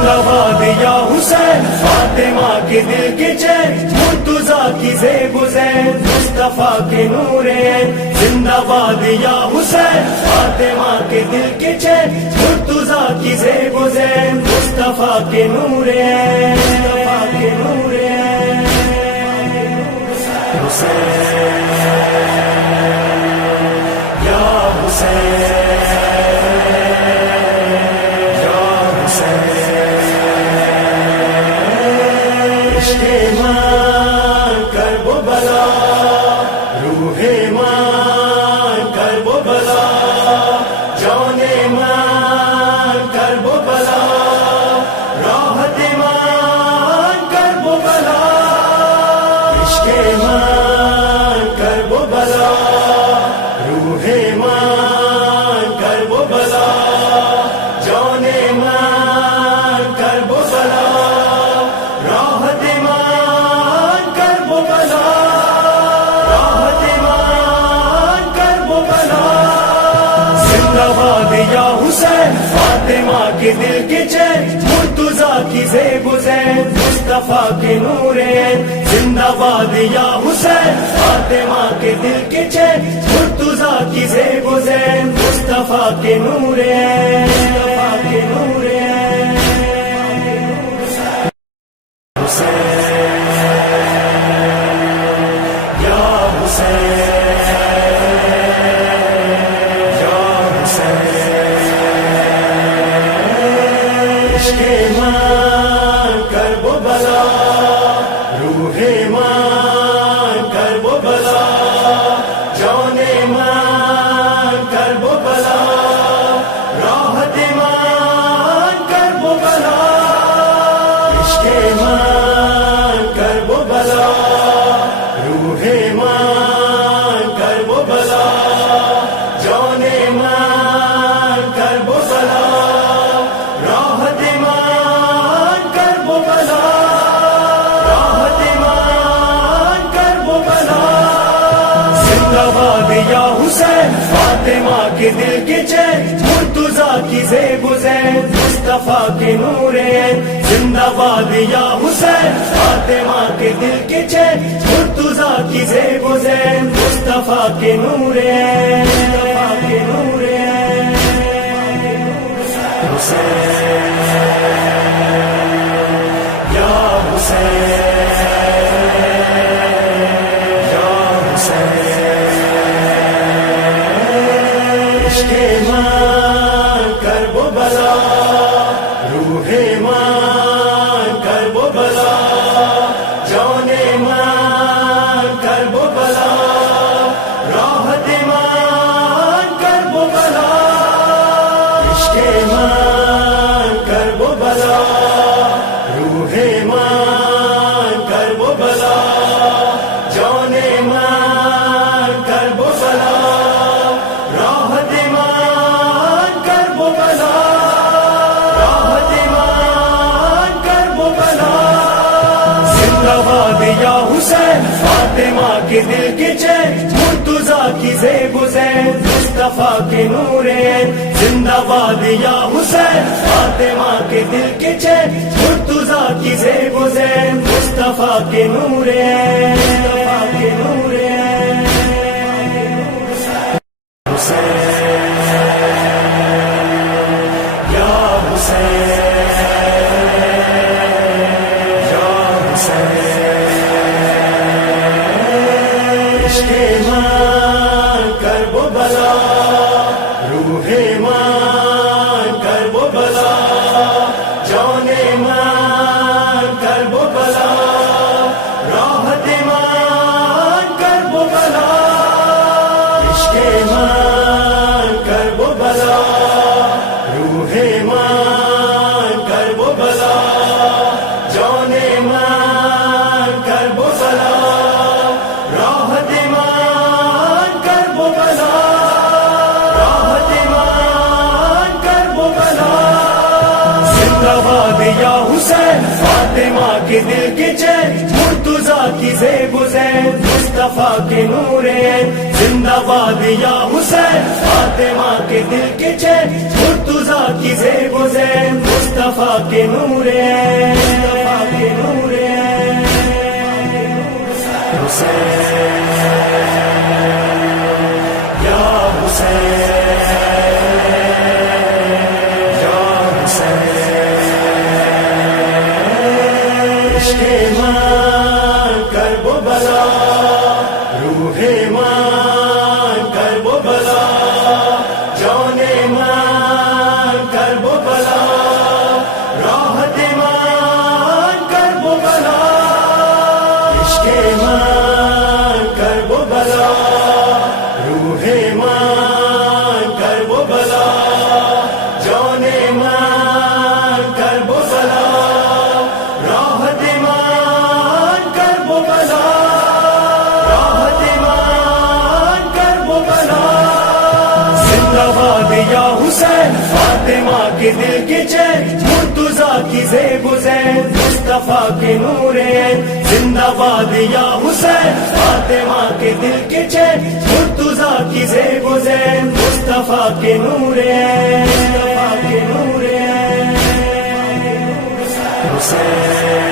زندہ باد یا حسین، فاطمہ کے دل کے چین، مرتضیٰ کی زیب و زین، مصطفیٰ کے نور عین۔ زندہ باد یا حسین، فاطمہ کے دل کے چین، مرتضیٰ کی زیب و زین، مصطفیٰ کے نور عین، مصطفیٰ کے نور عین۔ حسین یا حسین، عشق ایمان کرب و بلا، روح ایمان کرب و بلا، جان ایمان کرب و بلا، راحت ایمان کرب و بلا، عشق ایمان کرب و بلا، روح ایمان کرب و بلا، جان ایمان کرب و بلا، راحت ایمان کرب و بلا، راحت ایمان کرب و بلا۔ زندہ باد یا حسین، فاطمہ کے دل کے چین، مرتضیٰ کی زیب و زین، مصطفیٰ کے نور عین۔ زندہ باد یا حسین، فاطمہ کے دل کے چین، مرتضیٰ کی زیب و زین، مصطفیٰ کے نور عین، مصطفیٰ کے نور عین۔ یا حسین یا حسین، عشق ایمان کرب و بلا، روح ایمان کرب و بلا، جان ایمان کرب و بلا، راحت ایمان کرب و بلا، عشق ایمان کرب و بلا، روح ایمان کرب و بلا، جان ایمان کرب و بلا، راحت ایمان کرب و بلا، راحت ایمان کرب و بلا۔ زندہ باد یا حسین، فاطمہ کے دل کے چین، مرتضیٰ کی زیب و زین، مصطفیٰ کے نور عین۔ زندہ باد یا حسین، فاطمہ کے دل کے چین، مرتضیٰ کی زیب و زین، مصطفیٰ کے نور عین، مصطفیٰ کے نور عین۔ حسین یا حسین یا حسین، عشق ایمان کرب و بلا، روح ایمان کرب و بلا، جان ایمان کرب و بلا، راحت ایمان کرب و بلا، عشق ایمان کرب و بلا، روح ایمان کرب و بلا، جان ایمان کرب و بلا، راحت ایمان کرب و بلا، راحت ایمان کرب و بلا۔ زندہ باد یا حسین، فاطمہ کے دل کے چین، مرتضیٰ کی زیب و زین، مصطفیٰ کے نور عین۔ زندہ باد یا حسین، فاطمہ کے دل کے چین، مرتضیٰ کی زیب و زین، مصطفیٰ کے نور عین، مصطفیٰ کے نور عین۔ حسین یا حسین یا حسین، عشق ایمان کرب و بلا، روح ایمان کرب و بلا، جان ایمان کرب و بلا، راحت ایمان کرب و بلا، عشق ایمان کرب و بلا، روح ایمان کرب و بلا، جان ایمان کرب و بلا، راحت ایمان کرب و بلا، راحت ایمان کرب و بلا۔ زندہ باد یا حسین، فاطمہ کے دل کے چین، مرتضیٰ کی زیب و زین، مصطفیٰ کے نور عین۔ زندہ باد یا حسین، فاطمہ کے دل کے چین، مرتضیٰ کی زیب و زین، مصطفیٰ مصطفیٰ کے نور عین، مصطفیٰ کے نور عین، حسین یا حسین یا حسین، عشق ایمان کربلا، روح ایمان کربلا، جان ایمان کربلا، راحت ایمان کربلا، عشق ایمان کربلا، روح ایمان کربلا، جان ایمان کربلا، راحت ایمان کربلا، راحت ایمان کربلا، زندہ باد یا حسین، فاطمہ کے دل کے چین، مرتضیٰ کی زیب و زین، مصطفیٰ کے نور عین، زندہ باد یا حسین، فاطمہ کے دل کے چین، مرتضیٰ کی زیب و زین، مصطفیٰ کے نور عین، مصطفیٰ کے نور عین، حسین